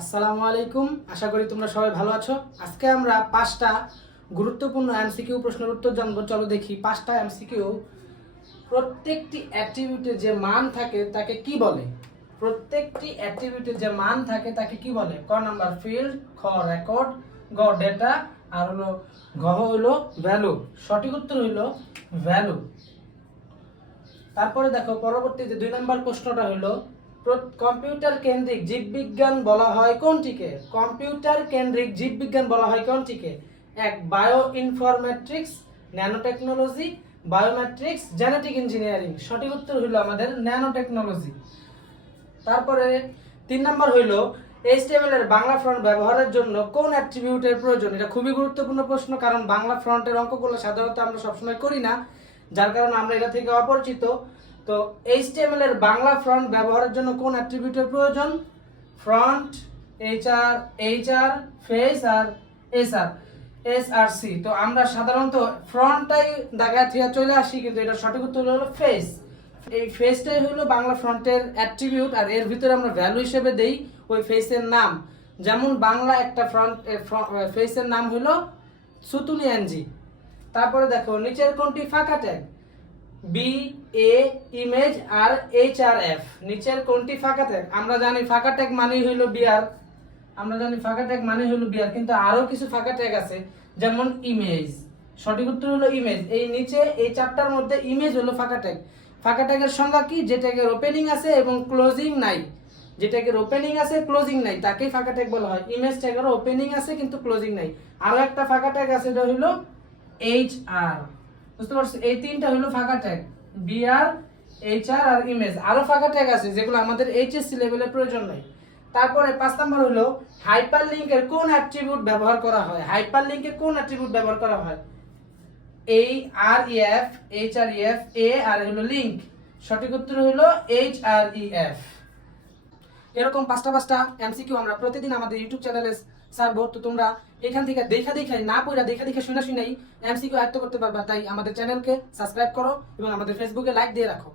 আসসালামু আলাইকুম। আশা করি তোমরা সবাই ভালো আছো। আজকে আমরা 5টা গুরুত্বপূর্ণ এমসিকিউ প্রশ্নের উত্তর জানবো। চলো দেখি 5টা এমসিকিউ। প্রত্যেকটি অ্যাট্রিবিউটের যে মান থাকে তাকে কি বলে? প্রত্যেকটি অ্যাট্রিবিউটের যে মান থাকে তাকে কি বলে? ক নাম্বার ফিল্ড, খ রেকর্ড, গ ডেটা, আর হলো ঘ হলো ভ্যালু। সঠিক উত্তর হলো ভ্যালু। তারপরে দেখো পরবর্তী যে 2 নাম্বার প্রশ্নটা হলো কম্পিউটার কেন্দ্রিক জীববিজ্ঞান বলা হয় কোনটিকে? কম্পিউটার কেন্দ্রিক জীববিজ্ঞান বলা হয় কোনটিকে? এক bio informatics, nano technology, biometrics, genetic engineering. সঠিক উত্তর হইল আমাদের ন্যানো টেকনোলজি। তারপরে 3 নাম্বার হইল HTML এর বাংলা ফন্ট ব্যবহারের জন্য কোন অ্যাট্রিবিউটের প্রয়োজন? এটা খুবই গুরুত্বপূর্ণ প্রশ্ন, কারণ বাংলা ফন্টের অঙ্কগুলো সাধারণত আমরা সবসময় করি না, যার কারণে আমরা এটা থেকে অপরিচিত। তো HTML এর বাংলা ফন্ট ব্যবহারের জন্য কোন অ্যাট্রিবিউটের প্রয়োজন? ফ্রন্ট, HR, ফেস আর SRC। তো আমরা সাধারণত ফ্রন্টটাই দাগায় ঠিক চলে আসি, কিন্তু এটা সঠিক উত্তর হলো ফেস। এই ফেসটাই হলো বাংলা ফন্টের অ্যাট্রিবিউট, আর এর ভিতরে আমরা ভ্যালু হিসেবে দেই ওই ফেসের নাম। যেমন বাংলা একটা ফেসের নাম হলো সুতুলি এনজি। তারপরে দেখো নিচের কোনটি ফাঁকা ট্যাগ? BA ইমেজ আর HRF। নিচের কোনটি ফাঁকা ট্যাগ? আমরা জানি ফাঁকা ট্যাগ মানেই হলো বিয়ার, কিন্তু আরো কিছু ফাঁকা ট্যাগ আছে, যেমন ইমেজ। সঠিক উত্তর হলো ইমেজ। এই নিচে এই চারটার মধ্যে ইমেজ হলো ফাঁকা ট্যাগ। ফাঁকা ট্যাগের সংজ্ঞা কি? যে ট্যাগের ওপেনিং আছে এবং ক্লোজিং নাই। যে ট্যাগের ওপেনিং আছে ক্লোজিং নাই তাকেই ফাঁকা ট্যাগ বলা হয়। ইমেজ ট্যাগের ওপেনিং আছে কিন্তু ক্লোজিং নাই। আরো একটা ফাঁকা ট্যাগ আছে, এটা হলো HR। বুঝতে পারছো? এই তিনটা হলো ফাঁকা ট্যাগ, BR, HR আর ইমেজ। আরো ফাঁকা ট্যাগ আছে যেগুলো আমাদের HSC লেভেলে প্রয়োজন নাই। তারপরে 5 নাম্বার হলো হাইপারলিংকের কোন অ্যাট্রিবিউট ব্যবহার করা হয়? হাইপারলিংকের কোন অ্যাট্রিবিউট ব্যবহার করা হয়? HREF, A আর হলো লিংক। সঠিক উত্তর হলো HREF। এরকম 5টা এমসিকিউ আমরা প্রতিদিন আমাদের ইউটিউব চ্যানেলে ছাড়বো। তো তোমরা এখান থেকে দেখা না পড়া দেখা শুনে শুনেই এমসিকিউ আয়ত্ত করতে পারবা। তাই আমাদের চ্যানেলকে সাবস্ক্রাইব করো এবং আমাদের ফেসবুকে লাইক দিয়ে রাখো।